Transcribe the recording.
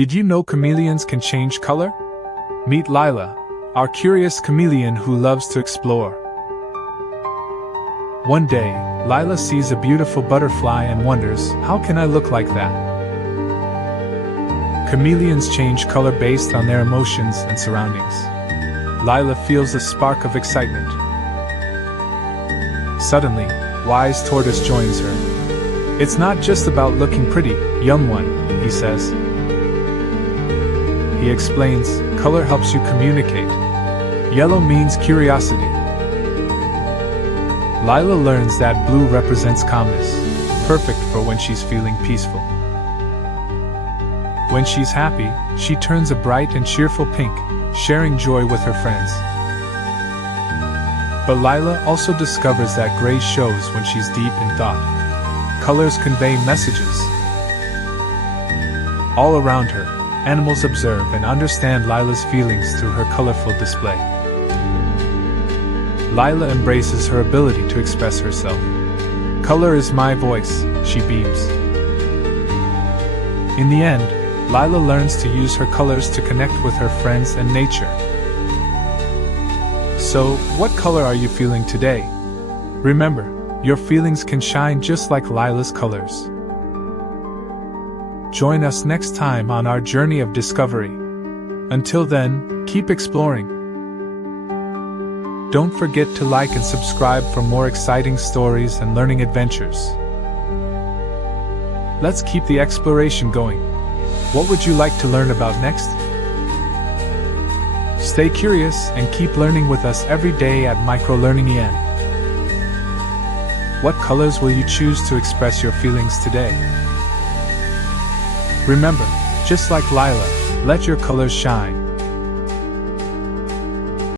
Did you know chameleons can change color? Meet Lila, our curious chameleon who loves to explore. One day, Lila sees a beautiful butterfly and wonders, how can I look like that? Chameleons change color based on their emotions and surroundings. Lila feels a spark of excitement. Suddenly, Wise Tortoise joins her. It's not just about looking pretty, young one, he says. He explains, color helps you communicate. Yellow means curiosity. Lila learns that blue represents calmness, perfect for when she's feeling peaceful. When she's happy, she turns a bright and cheerful pink, sharing joy with her friends. But Lila also discovers that gray shows when she's deep in thought. Colors convey messages. All around her, animals observe and understand Lila's feelings through her colorful display. Lila embraces her ability to express herself. Color is my voice, she beams. In the end, Lila learns to use her colors to connect with her friends and nature. So, what color are you feeling today? Remember, your feelings can shine just like Lila's colors. Join us next time on our journey of discovery. Until then, keep exploring. Don't forget to like and subscribe for more exciting stories and learning adventures. Let's keep the exploration going. What would you like to learn about next? Stay curious and keep learning with us every day at MicroLearningEN. What colors will you choose to express your feelings today? Remember, just like Lila, let your colors shine.